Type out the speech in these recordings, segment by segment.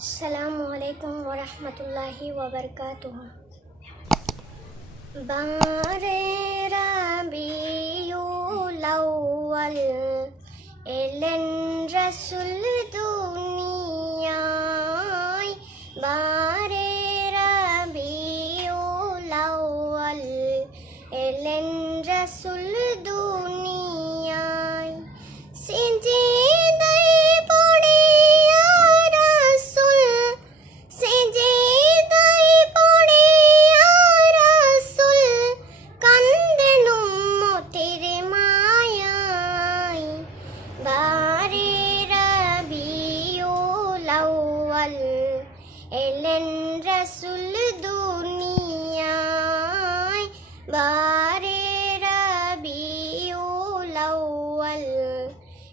السلام عليكم ورحمة الله وبركاته. بار ربي الأول إلى الرسول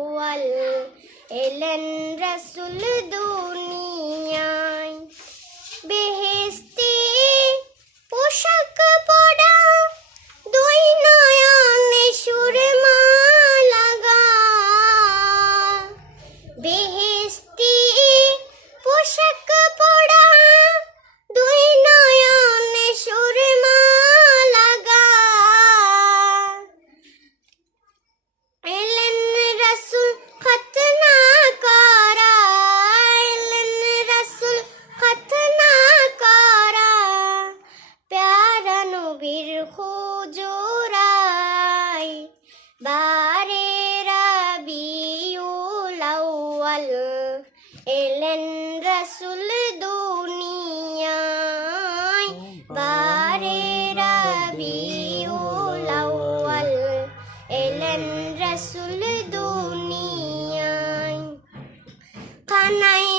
الأول إلى الرسول دوني বারে রাবিউল আউয়াল এলেন রাসূল দুনিয়ায়। বারে রাবিউল আউয়াল এলেন রাসূল দুনিয়ায়। খানায়